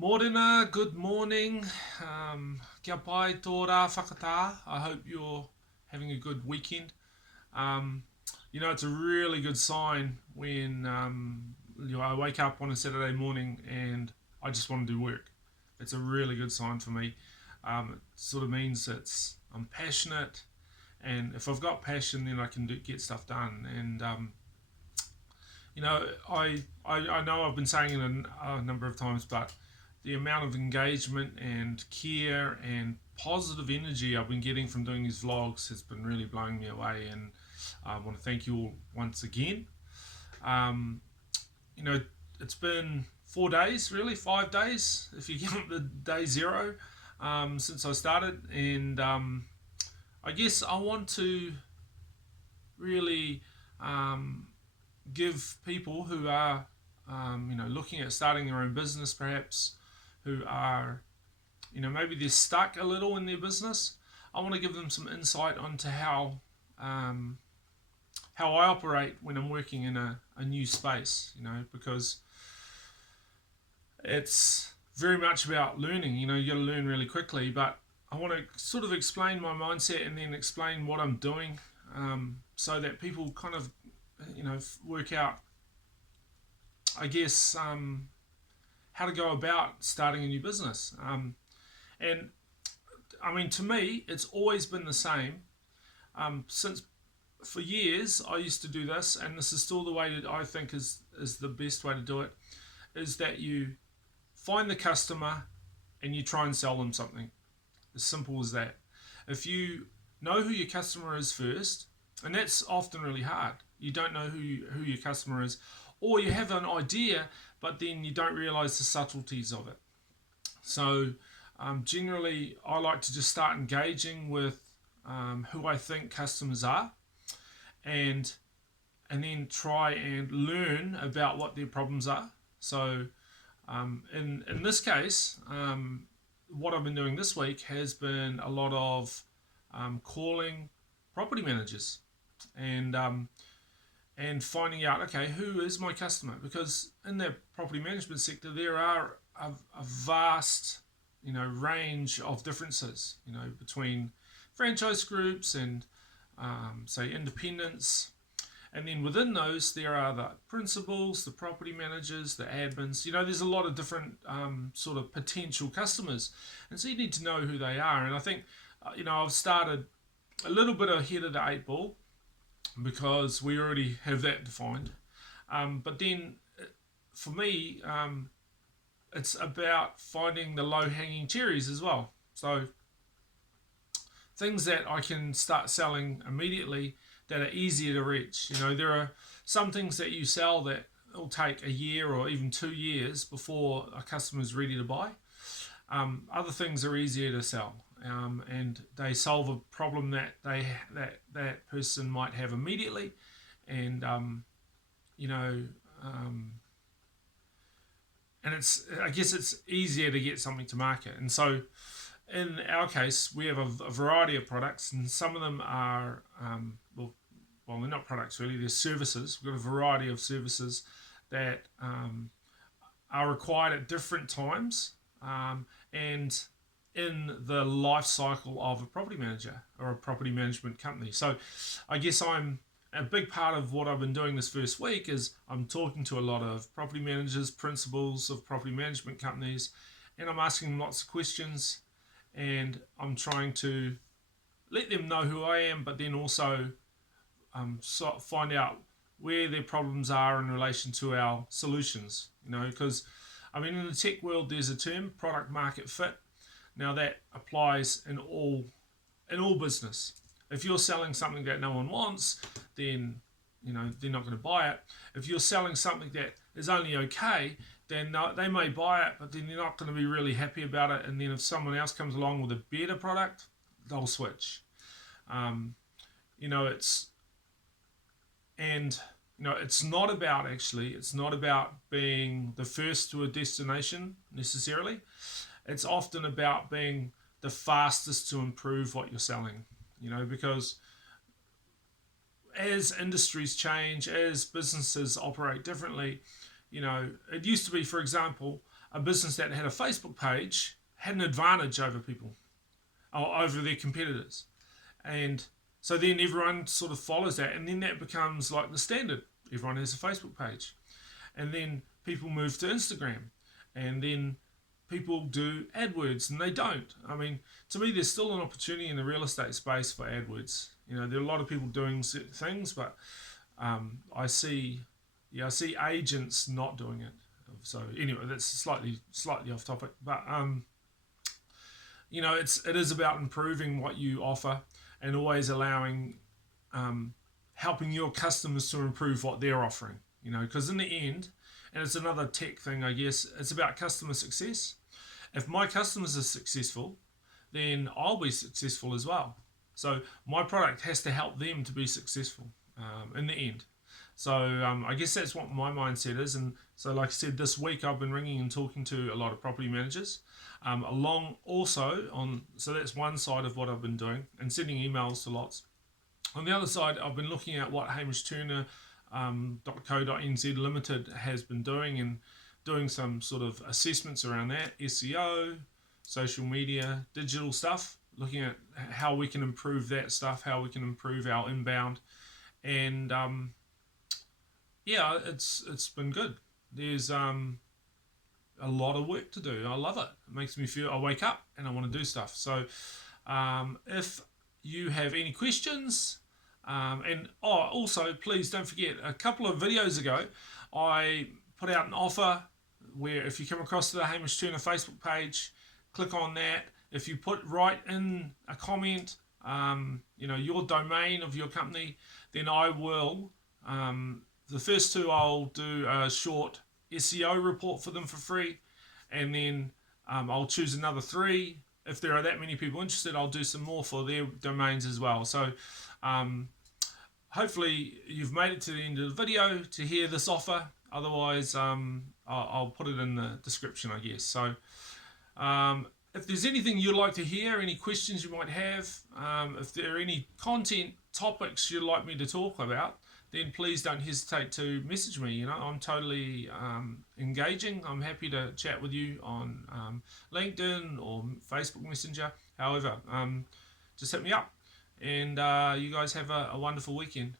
Morena, good morning. Kia pai tō rā whakatā. I hope you're having a good weekend. Um, it's a really good sign when I wake up on a Saturday morning and I just want to do work. It's a really good sign for me. It sort of means I'm passionate, and if I've got passion, then I can get stuff done. And I know I've been saying it a number of times, but the amount of engagement and care and positive energy I've been getting from doing these vlogs has been really blowing me away. And I want to thank you all once again. Um, you know, it's been 4 days, really, 5 days, if you count the day zero, since I started. And I guess I want to really give people who are, looking at starting their own business, perhaps, who are, maybe they're stuck a little in their business. I want to give them some insight onto um, how I operate when I'm working in a new space, because it's very much about learning. You got to learn really quickly, but I want to sort of explain my mindset and then explain what I'm doing, so that people kind of, work out, I guess, how to go about starting a new business. And I mean, to me, it's always been the same. Since for years, I used to do this, and this is still the way that I think is the best way to do it. Is that you find the customer and you try and sell them something. As simple as that. If you know who your customer is first, and that's often really hard. You don't know who your customer is, or you have an idea, but then you don't realize the subtleties of it. So, generally, I like to just start engaging with who I think customers are, and then try and learn about what their problems are. So, in this case, what I've been doing this week has been a lot of calling property managers and finding out, okay, who is my customer? Because in the property management sector, there are a vast, range of differences, between franchise groups and say independents. And then within those, there are the principals, the property managers, the admins. There's a lot of different sort of potential customers. And so you need to know who they are. And I think, I've started a little bit ahead of the eight ball because we already have that defined. But then for me, it's about finding the low hanging cherries as well. So things that I can start selling immediately that are easier to reach. There are some things that you sell that will take a year or even 2 years before a customer is ready to buy. Other things are easier to sell, and they solve a problem that that person might have immediately, and you know, um, and I guess it's easier to get something to market. And so, in our case, we have a variety of products, and some of them are well, they're not products really; they're services. We've got a variety of services that are required at different times, and in the life cycle of a property manager or a property management company. So, I guess I'm a big part of what I've been doing this first week is I'm talking to a lot of property managers, principals of property management companies, and I'm asking them lots of questions, and I'm trying to let them know who I am, but then also find out where their problems are in relation to our solutions. Because I mean, in the tech world, there's a term, product market fit. Now that applies in all business. If you're selling something that no one wants, then they're not going to buy it. If you're selling something that is only okay, then they may buy it, but then they're not going to be really happy about it. And then if someone else comes along with a better product, they'll switch. Um, you know, it's and it's not about it's not about being the first to a destination necessarily. It's often about being the fastest to improve what you're selling. Because as industries change, as businesses operate differently, it used to be, for example, a business that had a Facebook page had an advantage over people, or over their competitors. And so then everyone sort of follows that, and then that becomes like the standard. Everyone has a Facebook page. And then people move to Instagram. And then people do AdWords, and they don't. I mean, to me, there's still an opportunity in the real estate space for AdWords. You know, there are a lot of people doing things, but I see agents not doing it. So anyway, that's slightly off topic, but you know, it is about improving what you offer and always allowing, helping your customers to improve what they're offering. You know, because in the end, and it's another tech thing, I guess, it's about customer success. If my customers are successful, then I'll be successful as well. So my product has to help them to be successful in the end. So I guess that's what my mindset is. And so, like I said, this week I've been ringing and talking to a lot of property managers. Along also on, so that's one side of what I've been doing, and sending emails to lots. On the other side, I've been looking at what Hamish Turner .co.nz Limited has been doing, and doing some sort of assessments around that, SEO, social media, digital stuff, looking at how we can improve that stuff, how we can improve our inbound. And yeah, it's been good. There's a lot of work to do. I love it. It makes me feel, I wake up and I want to do stuff. So if you have any questions, and also please don't forget, a couple of videos ago I put out an offer where if you come across to the Hamish Turner Facebook page, click on that. If you write in a comment, you know, your domain of your company, then I will, the first two, I'll do a short SEO report for them for free, and then I'll choose another 3. If there are that many people interested, I'll do some more for their domains as well. So hopefully you've made it to the end of the video to hear this offer. Otherwise, I'll put it in the description, I guess. So if there's anything you'd like to hear, any questions you might have, if there are any content topics you'd like me to talk about, then please don't hesitate to message me. You know, I'm totally engaging. I'm happy to chat with you on LinkedIn or Facebook Messenger. However, just hit me up, and you guys have a wonderful weekend.